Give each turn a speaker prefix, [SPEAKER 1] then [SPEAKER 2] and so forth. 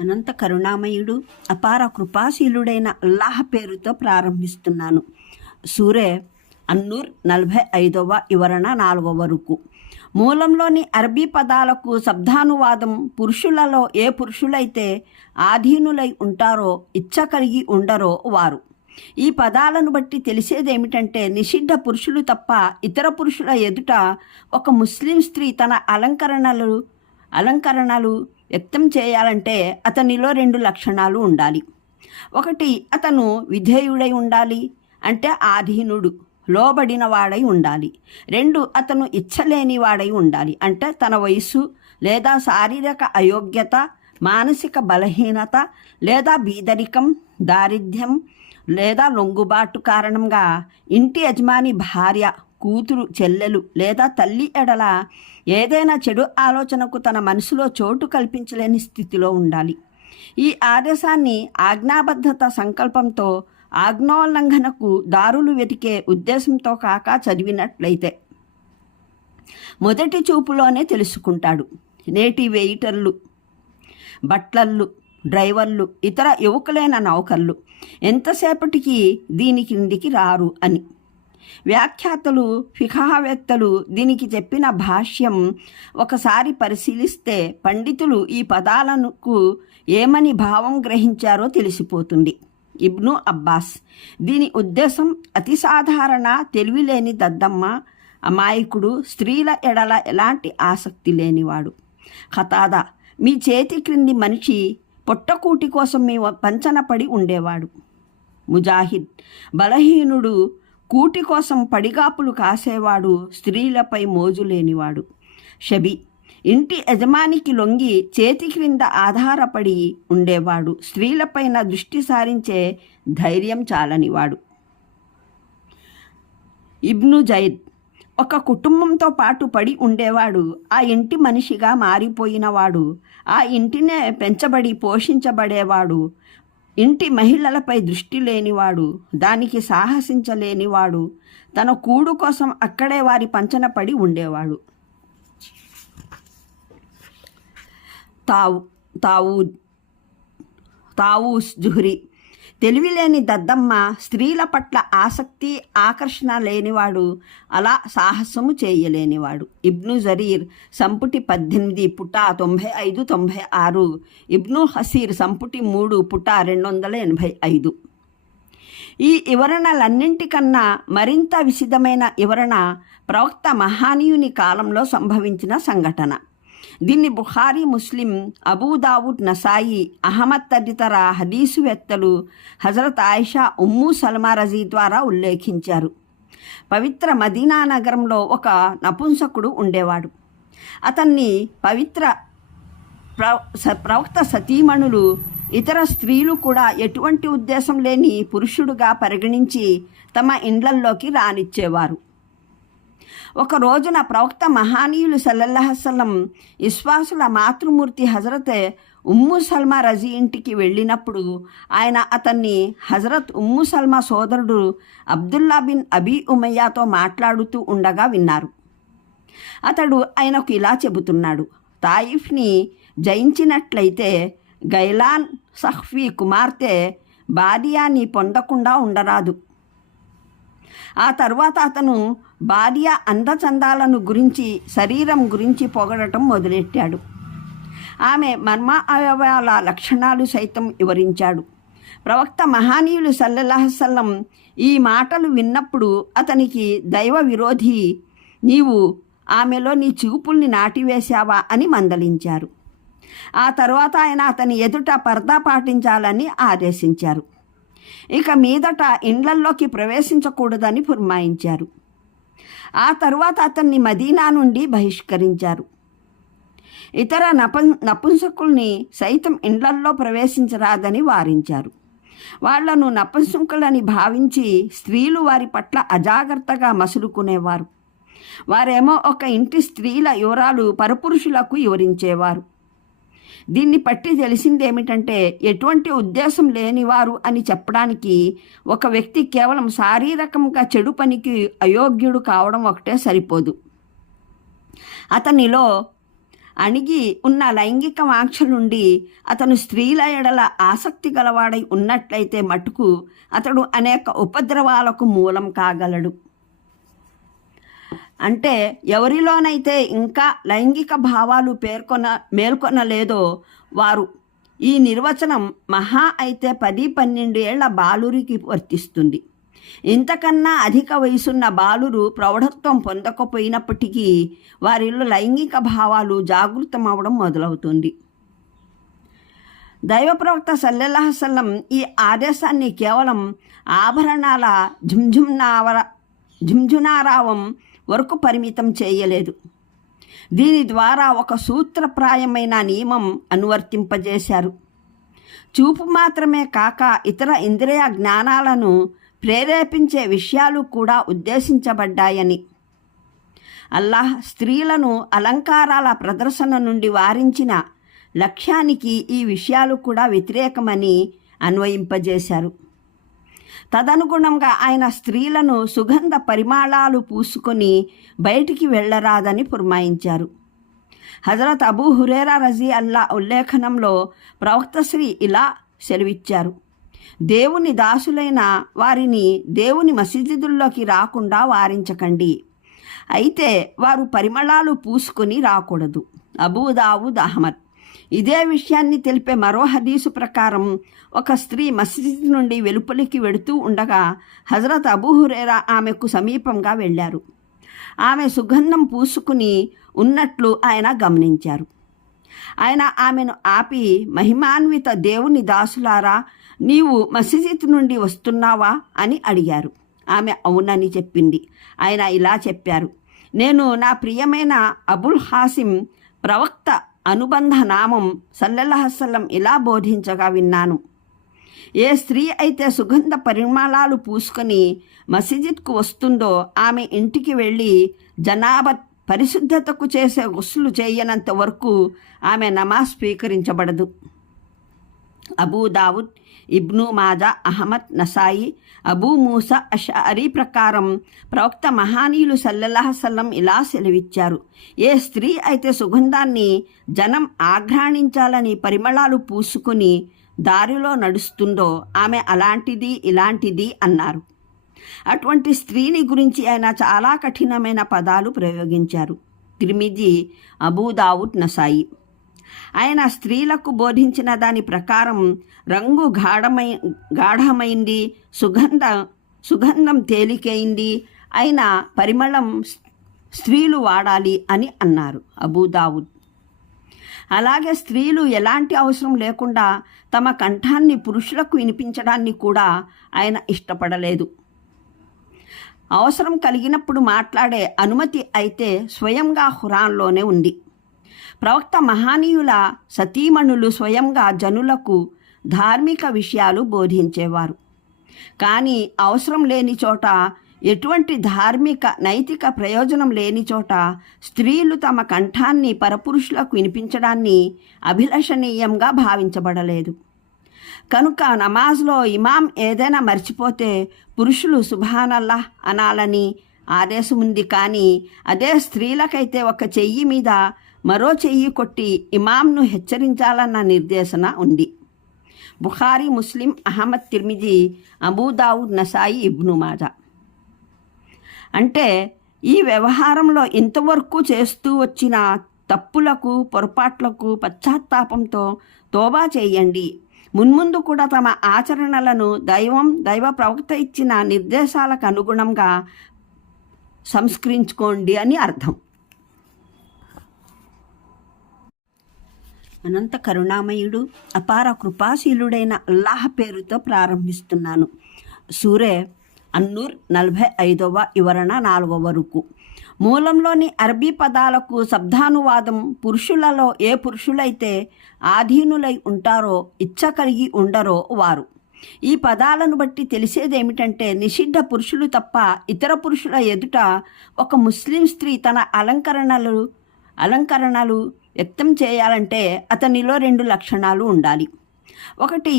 [SPEAKER 1] అనంత కరుణామయుడు అపార కృపాశీలుడైన అల్లాహ్ పేరుతో ప్రారంభిస్తున్నాను. సూరే అన్నూర్ నలభై ఐదవ వివరణ నాలుగవ వరకు మూలంలోని అరబీ పదాలకు శబ్దానువాదం పురుషులలో ఏ పురుషులైతే ఆధీనులై ఉంటారో ఇచ్చ కలిగి ఉండరో వారు. ఈ పదాలను బట్టి తెలిసేదేమిటంటే నిషిద్ధ పురుషులు తప్ప ఇతర పురుషుల ఎదుట ఒక ముస్లిం స్త్రీ తన అలంకరణలు అలంకరణలు వ్యక్తం చేయాలంటే అతనిలో రెండు లక్షణాలు ఉండాలి. ఒకటి అతను విధేయుడై ఉండాలి అంటే ఆధీనుడు లోబడిన వాడై ఉండాలి. రెండు అతను ఇచ్చలేని వాడై ఉండాలి అంటే తన వయసు లేదా శారీరక అయోగ్యత మానసిక బలహీనత లేదా బీదరికం దారిద్ర్యం లేదా లొంగుబాటు కారణంగా ఇంటి యజమాని భార్య కూతురు చెల్లెలు లేదా తల్లి ఎడల ఏదైనా చెడు ఆలోచనకు తన మనసులో చోటు కల్పించలేని స్థితిలో ఉండాలి. ఈ ఆదేశాన్ని ఆజ్ఞాబద్ధత సంకల్పంతో ఆజ్ఞోల్లంఘనకు దారులు వెతికే ఉద్దేశంతో కాక చదివినట్లయితే మొదటి చూపులోనే తెలుసుకుంటాడు. నేటి వెయిటర్లు బట్లర్లు డ్రైవర్లు ఇతర యువకులైన నౌకర్లు ఎంతసేపటికి దీని కిందికి రారు అని. వ్యాఖ్యాతలు ఫిఖావేత్తలు దీనికి చెప్పిన భాష్యం ఒకసారి పరిశీలిస్తే పండితులు ఈ పదాలకు ఏమని భావం గ్రహించారో తెలిసిపోతుంది. ఇబ్ను అబ్బాస్ దీని ఉద్దేశం అతి సాధారణ తెలివిలేని దద్దమ్మ అమాయకుడు స్త్రీల ఎడల ఎలాంటి ఆసక్తి లేనివాడు. హతాదా మీ చేతి క్రింది మనిషి పొట్టకూటి కోసం మీ పంచన పడి ఉండేవాడు. ముజాహిద్ బలహీనుడు కూటి కోసం పడిగాపులు కాసేవాడు స్త్రీలపై మోజు లేనివాడు షబి ఇంటి యజమానికి లొంగి చేతి క్రింద ఆధారపడి ఉండేవాడు. స్త్రీలపైన దృష్టి సారించే ధైర్యం చాలనివాడు. ఇబ్ను జైద్ ఒక కుటుంబంతో పాటు పడి ఉండేవాడు. ఆ ఇంటి మనిషిగా మారిపోయినవాడు. ఆ ఇంటినే పెంచబడి పోషించబడేవాడు. ఇంటి మహిళలపై దృష్టి లేనివాడు దానికి సాహసించలేనివాడు తన కూడు కోసం అక్కడే వారి పంచన పడి ఉండేవాడు. తావు తావు తావూస్ జుహ్రి తెలివిలేని దద్దమ్మ స్త్రీల పట్ల ఆసక్తి ఆకర్షణ లేనివాడు అలా సాహసము చేయలేనివాడు. ఇబ్ను జరీర్ సంపుటి పద్దెనిమిది పుట తొంభై ఐదు తొంభై ఆరు. ఇబ్ను హసీర్ సంపుటి మూడు పుట రెండు వందల ఎనభై ఐదు. ఈ వివరణలన్నింటికన్నా మరింత విశిదమైన వివరణ ప్రవక్త మహానీయుని కాలంలో సంభవించిన సంఘటన. దీన్ని బుఖారీ ముస్లిం అబూదావుద్ నసాయి అహమద్ తదితర హదీసువేత్తలు హజరత్ ఆయిషా ఉమ్ము సల్మా రజీ ద్వారా ఉల్లేఖించారు. పవిత్ర మదీనా నగరంలో ఒక నపుంసకుడు ఉండేవాడు. అతన్ని పవిత్ర ప్రవక్త సతీమణులు ఇతర స్త్రీలు కూడా ఎటువంటి ఉద్దేశం లేని పురుషుడుగా పరిగణించి తమ ఇండ్లల్లోకి రానిచ్చేవారు. ఒక రోజున ప్రవక్త మహానీయులు సల్లల్లహసల్లం విశ్వాసుల మాతృమూర్తి హజరత్ ఉమ్ము సల్మా రజీ ఇంటికి వెళ్ళినప్పుడు ఆయన అతన్ని హజరత్ ఉమ్ము సల్మా సోదరుడు అబ్దుల్లా బిన్ అబీ ఉమయ్యాతో మాట్లాడుతూ ఉండగా విన్నారు. అతడు ఆయనకు ఇలా చెబుతున్నాడు తాయిఫ్ని జయించినట్లయితే గైలాన్ సహ్ఫీ కుమార్తె బాదియాని పొందకుండా ఉండరాదు. ఆ తర్వాత అతను భార్య అందచందాలను గురించి శరీరం గురించి పొగడటం మొదలెట్టాడు. ఆమె మర్మ అవయవాల లక్షణాలు సైతం వివరించాడు. ప్రవక్త మహానీయులు సల్లల్లాహసల్లం ఈ మాటలు విన్నప్పుడు అతనికి దైవ విరోధి నీవు ఆమెలో నీ చూపుల్ని నాటివేశావా అని మందలించారు. ఆ తర్వాత ఆయన అతని ఎదుట పర్దా పాటించాలని ఆదేశించారు. ఇక మీదట ఇండ్లల్లోకి ప్రవేశించకూడదని పురమాయించారు ఆ తరువాత అతన్ని మదీనా నుండి బహిష్కరించారు. ఇతర నప నపుంసకుల్ని సైతం ఇండ్లల్లో ప్రవేశించరాదని వారించారు. వాళ్ళను నపుంసకులని భావించి స్త్రీలు వారి పట్ల అజాగ్రత్తగా మసులుకునేవారు. వారేమో ఒక ఇంటి స్త్రీల వివరాలు పరపురుషులకు వివరించేవారు. దీన్ని పట్టి తెలిసిందేమిటంటే ఎటువంటి ఉద్దేశం లేనివారు అని చెప్పడానికి ఒక వ్యక్తి కేవలం శారీరకంగా చెడు పనికి అయోగ్యుడు కావడం ఒకటే సరిపోదు. అతనిలో అణిగి ఉన్న లైంగిక వాంక్ష నుండి అతను స్త్రీల ఎడల ఆసక్తి గలవాడై ఉన్నట్లయితే మటుకు అతడు అనేక ఉపద్రవాలకు మూలం కాగలడు. అంటే ఎవరిలోనైతే ఇంకా లైంగిక భావాలు పేర్కొన మేల్కొనలేదో వారు ఈ నిర్వచనం మహా అయితే పది పన్నెండు ఏళ్ళ బాలురికి వర్తిస్తుంది. ఇంతకన్నా అధిక వయసున్న బాలురు ప్రౌఢత్వం పొందకపోయినప్పటికీ వారిలో లైంగిక భావాలు జాగృతమవడం మొదలవుతుంది. దైవ ప్రవక్త సల్లెల్లాహసల్లం ఈ ఆదేశాన్ని కేవలం ఆభరణాల ఝుంఝున్నావర ఝుంఝునారావం వరకు పరిమితం చేయలేదు. దీని ద్వారా ఒక సూత్రప్రాయమైన నియమం అనువర్తింపజేశారు. చూపు మాత్రమే కాక ఇతర ఇంద్రియ జ్ఞానాలను ప్రేరేపించే విషయాలు కూడా ఉద్దేశించబడ్డాయని. అల్లాహ్ స్త్రీలను అలంకారాల ప్రదర్శన నుండి వారించిన లక్ష్యానికి ఈ విషయాలు కూడా వ్యతిరేకమని అన్వయింపజేశారు. తదనుగుణంగా ఆయన స్త్రీలను సుగంధ పరిమాళాలు పూసుకొని బయటికి వెళ్ళరాదని పురమాయించారు. హజరత్ అబూ హురేరా రజీ అల్లా ఉల్లేఖనంలో ప్రవక్త శ్రీ ఇలా సెలవిచ్చారు. దేవుని దాసులైన వారిని దేవుని మసీదుల్లోకి రాకుండా వారించకండి. అయితే వారు పరిమళాలు పూసుకొని రాకూడదు. అబూదావుద్ అహ్మద్ ఇదే విషయాన్ని తెలిపే మరో హదీసు ప్రకారం ఒక స్త్రీ మసీద్ నుండి వెలుపలికి వెడుతూ ఉండగా హజరత్ అబూహురేరా ఆమెకు సమీపంగా వెళ్ళారు. ఆమె సుగంధం పూసుకుని ఉన్నట్లు ఆయన గమనించారు. ఆయన ఆమెను ఆపి మహిమాన్విత దేవుని దాసులారా నీవు మసీద్ నుండి వస్తున్నావా అని అడిగారు. ఆమె అవునని చెప్పింది. ఆయన ఇలా చెప్పారు. నేను నా ప్రియమైన అబుల్ హాసిం ప్రవక్త అనుబంధ నామం సల్లెల్లహసల్లం ఇలా బోధించగా విన్నాను. ఏ స్త్రీ అయితే సుగంధ పరిమళాలు పూసుకొని మసీజిద్కు వస్తుందో ఆమె ఇంటికి వెళ్ళి జనాభా పరిశుద్ధతకు చేసే గుస్సులు చేయనంత వరకు ఆమె నమాజ్ స్వీకరించబడదు. అబూదావుద్ ఇబ్ను మాజా అహ్మద్ నసాయి అబూ మూస అషారీ ప్రకారం ప్రవక్త మహానీయులు సల్లల్లాహసల్లం ఇలా సెలవిచ్చారు. ఏ స్త్రీ అయితే సుగంధాన్ని జనం ఆఘ్రాణించాలని పరిమళాలు పూసుకుని దారిలో నడుస్తుందో ఆమె అలాంటిది ఇలాంటిది అన్నారు. అటువంటి స్త్రీని గురించి ఆయన చాలా కఠినమైన పదాలు ప్రయోగించారు. తిరిమిది అబూదావుద్ నసాయి. ఆయన స్త్రీలకు బోధించిన దాని ప్రకారం రంగు గాఢమై గాఢమైంది సుగంధ సుగంధం తేలికైంది. అయిన పరిమళం స్త్రీలు వాడాలి అని అన్నారు అబూదావుద్ అలాగే స్త్రీలు ఎలాంటి అవసరం లేకుండా తమ కంఠాన్ని పురుషులకు వినిపించడాన్ని కూడా ఆయన ఇష్టపడలేదు. అవసరం కలిగినప్పుడు మాట్లాడే అనుమతి అయితే స్వయంగా హురాన్లోనే ఉంది. ప్రవక్త మహానీయుల సతీమణులు స్వయంగా జనులకు ధార్మిక విషయాలు బోధించేవారు. కానీ అవసరం లేని చోట ఎటువంటి ధార్మిక నైతిక ప్రయోజనం లేని చోట స్త్రీలు తమ కంఠాన్ని పరపురుషులకు వినిపించడాన్ని అభిలషణీయంగా భావించబడలేదు. కనుక నమాజ్లో ఇమాం ఏదైనా మర్చిపోతే పురుషులు సుభానల్లా అనాలని ఆదేశం ఉంది కానీ అదే స్త్రీలకైతే ఒక చెయ్యి మీద మరో చెయ్యి కొట్టి ఇమాంను హెచ్చరించాలన్న నిర్దేశన ఉంది. బుఖారీ ముస్లిం అహ్మద్ తిర్మిజీ అబూదావుద్ నసాయి ఇబ్ను మాజా. అంటే ఈ వ్యవహారంలో ఇంతవరకు చేస్తూ వచ్చిన తప్పులకు పొరపాట్లకు పశ్చాత్తాపంతో తోబా చేయండి. మున్ముందు కూడా తమ ఆచరణలను దైవం దైవ ప్రవక్త ఇచ్చిన నిర్దేశాలకు అనుగుణంగా సంస్కరించుకోండి అని అర్థం. అనంత కరుణామయుడు అపార కృపాశీలుడైన అల్లాహ్ పేరుతో ప్రారంభిస్తున్నాను. సూరే అన్నూర్ నలభై ఐదవ వివరణ నాలుగవ వరకు. మూలంలోని అరబీ పదాలకు శబ్దానువాదం పురుషులలో ఏ పురుషులైతే ఆధీనులై ఉంటారో ఇచ్చ కలిగి ఉండరో వారు. ఈ పదాలను బట్టి తెలిసేదేమిటంటే నిషిద్ధ పురుషులు తప్ప ఇతర పురుషుల ఎదుట ఒక ముస్లిం స్త్రీ తన అలంకరణలు అలంకరణలు వ్యక్తం చేయాలంటే అతనిలో రెండు లక్షణాలు ఉండాలి. ఒకటి